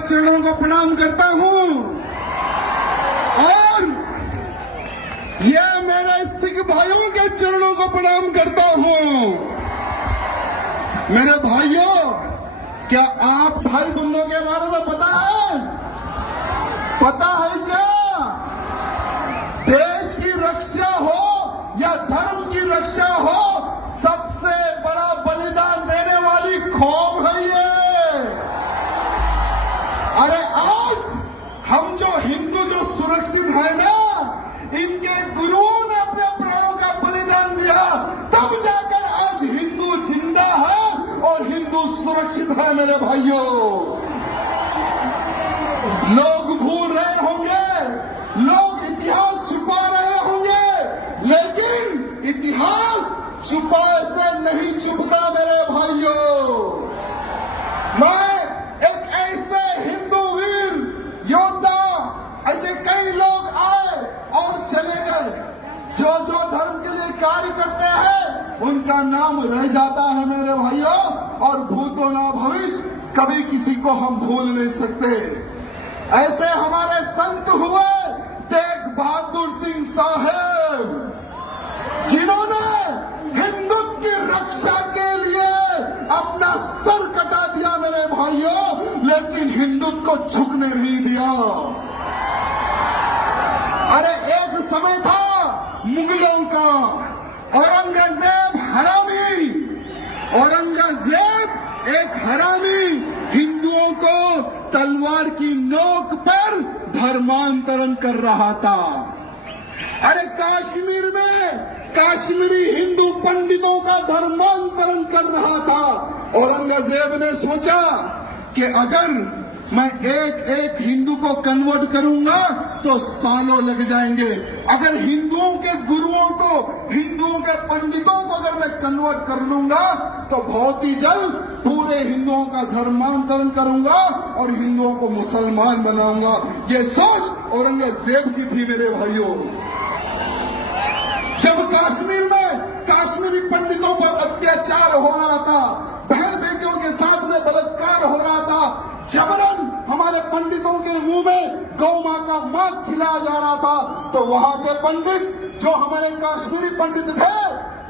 चरणों को प्रणाम करता हूं और ये मेरे सिख भाइयों के चरणों को प्रणाम करता हूं। मेरे भाइयों, क्या आप भाई बंधुओं के बारे में पता है? पता है क्या? देश की रक्षा हो या धर्म की रक्षा हो, सबसे बड़ा बलिदान देने वाली कौम है ये। अरे आज हम जो हिंदू जो सुरक्षित है ना, इनके गुरुओं ने अपने प्राणों का बलिदान दिया, तब जाकर आज हिंदू जिंदा है और हिंदू सुरक्षित है। मेरे भाइयों, लोग भूल रहे होंगे, लोग इतिहास छुपा रहे होंगे, लेकिन इतिहास छुपाए से नहीं छुपता। मेरे भाइयों, मैं एक ऐसे हिंदू वीर योद्धा, ऐसे कई लोग आए और चले गए, जो जो धर्म के लिए कार्य करते हैं उनका नाम रह जाता है मेरे भाइयों, और भूतो ना भविष्य कभी किसी को हम भूल नहीं सकते। ऐसे हमारे संत हुए तेग बहादुर सिंह साहब, जिन्होंने हिंदुत्व की रक्षा के लिए अपना सर कटा दिया मेरे भाइयों, लेकिन हिंदुत्व को झुकने नहीं दिया। अरे एक समय था मुगलों का, औरंगजेब हरामी, औरंगजेब एक हरामी हिंदुओं को तलवार की नोक पर धर्मांतरण कर रहा था। अरे कश्मीर में कश्मीरी हिंदू पंडितों का धर्मांतरण कर रहा था। औरंगजेब ने सोचा कि अगर मैं एक एक हिंदू को कन्वर्ट करूंगा तो सालों लग जाएंगे। अगर हिंदुओं के गुरुओं को, हिंदुओं के पंडितों को अगर मैं कन्वर्ट कर लूंगा तो बहुत ही जल्द पूरे हिंदुओं का धर्मांतरण करूंगा और हिंदुओं को मुसलमान बनाऊंगा। ये सोच औरंगजेब की थी मेरे भाइयों। जब कश्मीर में कश्मीरी पंडितों पर अत्याचार हो रहा था, बहन बेटियों के साथ में बलात्कार हो रहा था, जबरन हमारे पंडितों के मुंह में गौ मां का मांस खिलाया जा रहा था, तो वहां के पंडित जो हमारे कश्मीरी पंडित थे,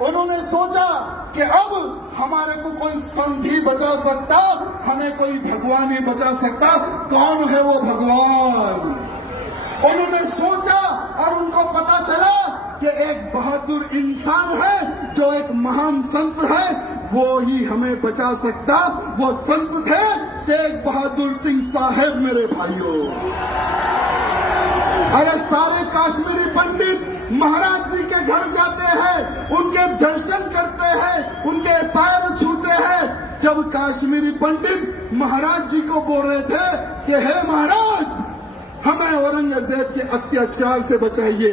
उन्होंने सोचा कि अब हमारे को कोई संत ही बचा सकता, हमें कोई भगवान ही बचा सकता। कौन है वो भगवान? उन्होंने सोचा और उनको पता चला कि एक बहादुर इंसान है, जो एक महान संत है, वो ही हमें बचा सकता। वो संत थे तेग बहादुर सिंह साहब मेरे भाइयों। अरे सारे कश्मीरी पंडित महाराज जी के घर जाते हैं, उनके दर्शन करते हैं, उनके पैर छूते हैं। जब कश्मीरी पंडित महाराज जी को बोल रहे थे कि हे महाराज, हमें औरंगजेब के अत्याचार से बचाइए,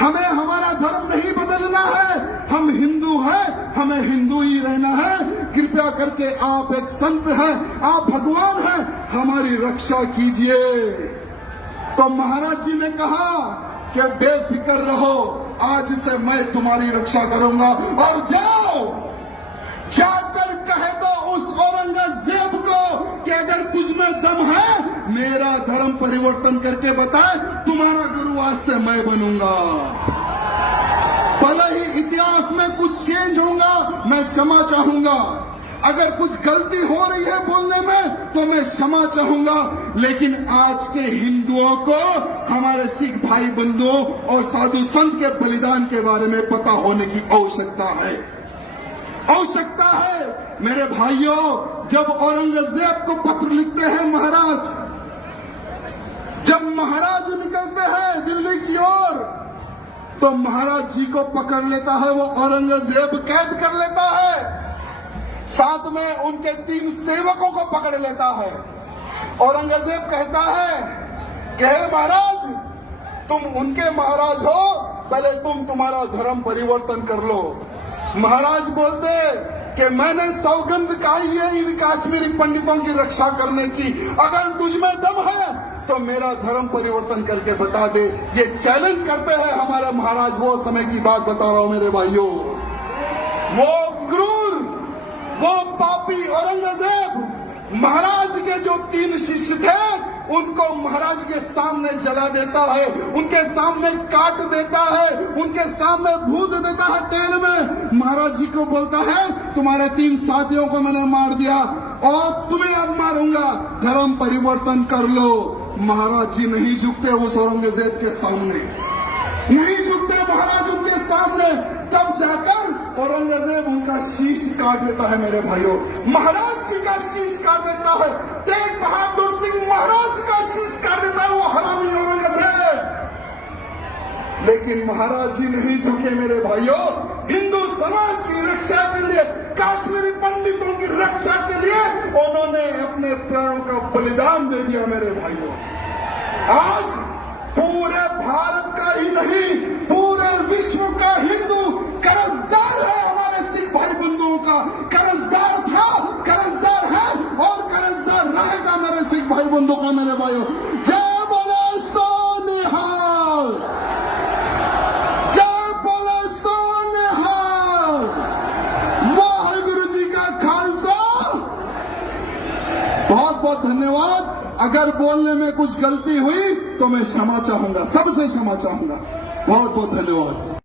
हमें हमारा धर्म नहीं बदलना है, हम हिंदू हैं, हमें हिंदू ही रहना है, कृपया करके आप एक संत हैं, आप भगवान हैं, हमारी रक्षा कीजिए। तो महाराज जी ने कहा कि बेफिक्र रहो, आज से मैं तुम्हारी रक्षा करूंगा, और जाओ जाकर कह दो उस औरंगजेब को कि अगर तुझ में दम है, मेरा धर्म परिवर्तन करके बताए, तुम्हारा गुरु आज से मैं बनूंगा। भले ही इतिहास में कुछ चेंज होगा, मैं क्षमा चाहूंगा। अगर कुछ गलती हो रही है बोलने में तो मैं क्षमा चाहूंगा, लेकिन आज के हिंदुओं को हमारे सिख भाई बंधुओं और साधु संत के बलिदान के बारे में पता होने की आवश्यकता है, आवश्यकता है। मेरे भाइयों, जब औरंगजेब को पत्र लिखते हैं महाराज, जब महाराज निकलते हैं दिल्ली की ओर, तो महाराज जी को पकड़ लेता है वो औरंगजेब, कैद कर लेता है, साथ में उनके 3 सेवकों को पकड़ लेता है। औरंगजेब कहता है कि हे महाराज, तुम उनके महाराज हो, पहले तुम तुम्हारा धर्म परिवर्तन कर लो। महाराज बोलते कि मैंने सौगंध खाई है इन कश्मीरी पंडितों की रक्षा करने की, अगर तुझमें दम है तो मेरा धर्म परिवर्तन करके बता दे। ये चैलेंज करते हैं हमारे महाराज। वो समय की बात बता रहा हूं मेरे भाइयों। वो क्रूर, वो पापी औरंगजेब महाराज के जो 3 शिष्य शिष्य थे उनको महाराज के सामने जला देता है, उनके सामने काट देता है, उनके सामने भून देता है तेल में। महाराज जी को बोलता है तुम्हारे 3 साथियों को मैंने मार दिया और तुम्हें अब मारूंगा, धर्म परिवर्तन कर लो। महाराज जी नहीं झुकते उस औरंगजेब के सामने, नहीं झुकते महाराज उनके सामने। तब जाकर औरंगजेब उनका शीश काट देता है मेरे भाइयों, महाराज जी का शीश काट देता है। तेग बहादुर सिंह महाराज का शीश काट देता है वो हरामी औरंगजेब। लेकिन महाराज जी नहीं झुके मेरे भाइयों, हिंदू समाज की रक्षा के लिए, काश्मीरी पंडितों की रक्षा के लिए उन्होंने अपने प्राणों का बलिदान दे दिया मेरे भाइयों। आज पूरे भारत का ही नहीं पूरे विश्व का हिंदू कर्जदार है हमारे सिख भाई बंधुओं का, कर्जदार था, कर्जदार है और कर्जदार रहेगा मेरे सिख भाई बंधुओं का मेरे भाइयों। जय बोले सोनिहाल, जय बोले सोनिहाल, वाहिगुरु जी का खालसा। बहुत बहुत धन्यवाद। अगर बोलने में कुछ गलती हुई तो मैं क्षमा चाहूंगा, सबसे क्षमा चाहूंगा। बहुत बहुत धन्यवाद।